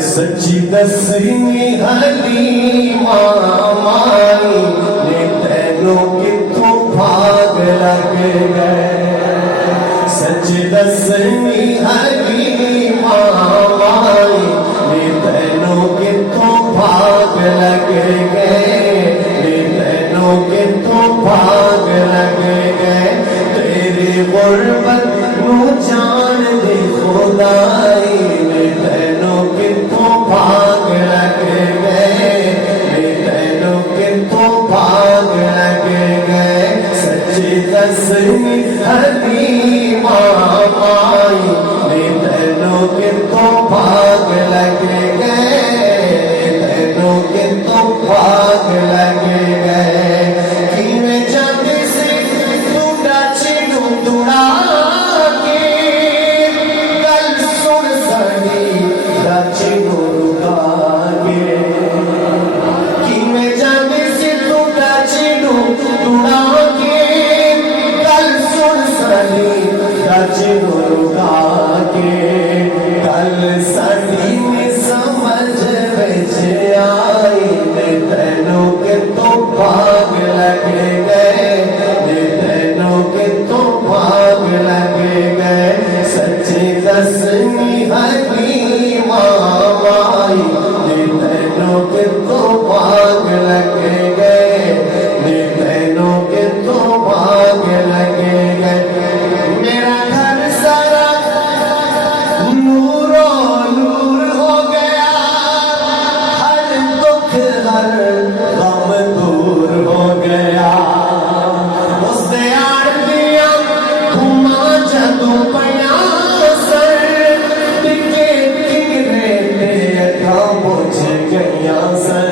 सच्ची दसवीं हलीमा माई ने तैनों किथों भाग लग गए। सच्ची दसवीं हलीमा माई ने तैनों किथों भाग लग गए। ने तैनों किथों भाग लग गए। तेरी गुरबत नू जान दे खुदाई ने तैनों किथों भाग लग गए। ने तैनों किथों भाग लग गए। सच्ची दसवीं हलीमा माई ने तैनों किथों भाग लग गए। तैनों किथों भाग लग गए। किवें जांदे से तू डाचे नू दुड़ा के गल सुन साडी डाचे नू रुका के। किवें जांदे से तू डाचे नू दुड़ा के गल सुन साडी डाचे नू रुका के। गल साडी में समझ विच आई ने तैनों किथों भाग लग गए। ने तैनों किथों भाग लग गए। सच्ची दसवीं हलीमा माई ने तैनों किथों भाग लग गए। ने तैनों किथों भाग लग गए। मेरा घर सारा नूरो नूर हो गया। हर दुख हर गम दूर हो गया। उस दयाल दिया घुमा जदों पया सर टिके किरे ते अखा बुझ गईयां सर।